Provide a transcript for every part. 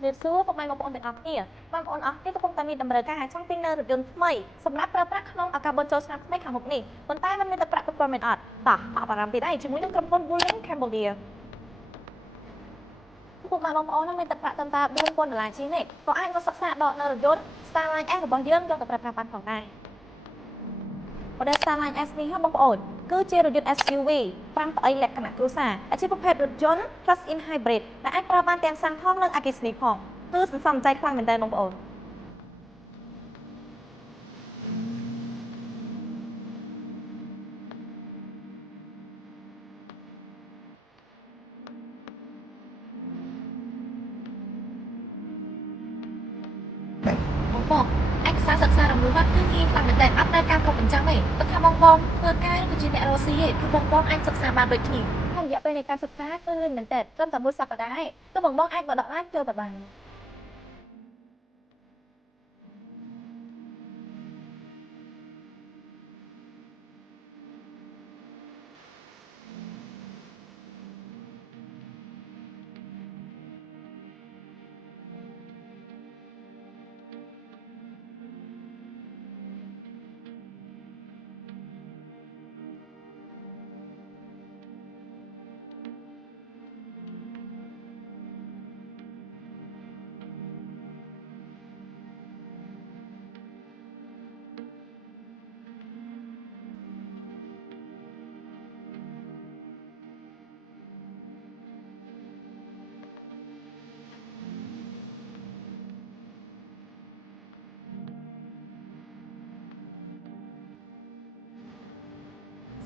Liệt xưa một ngày một bọnទាំងkiaบางคนអស់នេះកំពុងតែមានតម្រូវការចង់ទិញនៅរថយន្តថ្មីសម្រាប់ប្រើប្រាស់ក្នុងឱកាសបុណ្យចូលឆ្នាំថ្មីខាងមុខនេះប៉ុន្តែมันមានតែប្រាក់គ្រប់គ្រាន់មែនអត់តោះអបអារម្មណ៍ទៀតហើយជាមួយនឹងក្រុមហ៊ុន Wuling Cambodia ពួកបងប្អូននឹងមានតែប្រាក់ត្រឹមតែ$4000ជាងនេះក៏អាចមកសិក្សាដកនៅរថយន្ត Starline S របស់យើងយកទៅប្រើប្រាស់បានផងដែរ Model Starline S នេះបងប្អូនគឺជារថយន្ត SUV 5ផ្អីលក្ខណៈគ្រួសារដែលជាប្រភេទរថយន្ត Plug-in Hybrid ដែលអាចប្រើបានទាំងសាំងផងនិងអគ្គិសនីផងគឺសន្សំใจខ្លាំងមែនទែនបងប្អូន បងឯកសារសិក្សារំលឹកគឺងាយខ្លាំងមែនទែនអត់ដែលការគ្រប់បញ្ចាំងទេបើថាបងធ្វើការគឺជាអ្នករកស៊ីទេគឺបងអាចសិក្សាបានដូចគ្នាហើយរយៈពេលនៃការសិក្សាគឺលឿនមែនទែនត្រឹមតែមួយសប្តាហ៍ទេគឺបងអាចមកដកឡានចូលទៅបាន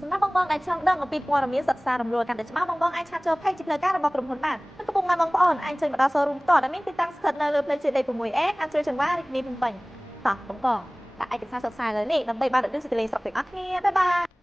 សម្រាប់បងដែលចង់ដឹងអំពីព័ត៌មានសិក្សារំលួលកាន់តែច្បាស់បងអាចឆាតចូល page ជាផ្លូវការរបស់ក្រុមហ៊ុនបាននិងកំពុងបានបងប្អូនអាចចេញមកដល់ showroom ផ្ទាល់ដែលមានទីតាំងស្ថិតនៅលើផ្លូវជាតិលេខ 6A ខាងជ្រោយចង្វាររាជធានីភ្នំពេញតោះបងដាក់ឯកសារសិក្សាលើនេះដើម្បីបានរកស៊ីទិលេស្រុកទាំងអស់គ្នាបាយបាយ